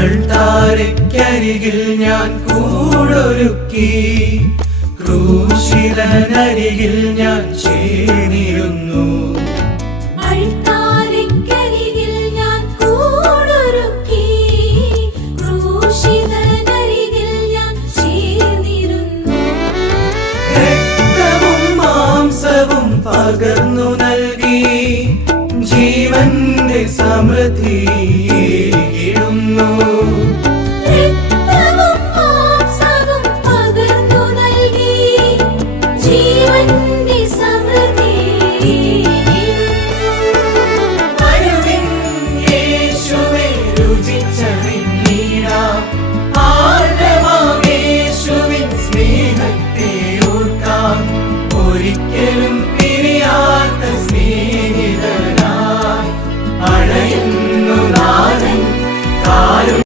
അൾത്താരയ്ക്കരികിൽ ഞാൻ കൂടൊരുക്കി, ക്രൂശിതനരികിൽ ഞാൻ ചേർന്നിരുന്നു. അൾത്താരയ്ക്കരികിൽ ഞാൻ കൂടൊരുക്കി, ക്രൂശിതനരികിൽ ഞാൻ ചേർന്നിരുന്നു. രക്തവും മാംസവും പകർന്നു നൽകി, ജീവന്റെ സമൃദ്ധിയിടുന്നു.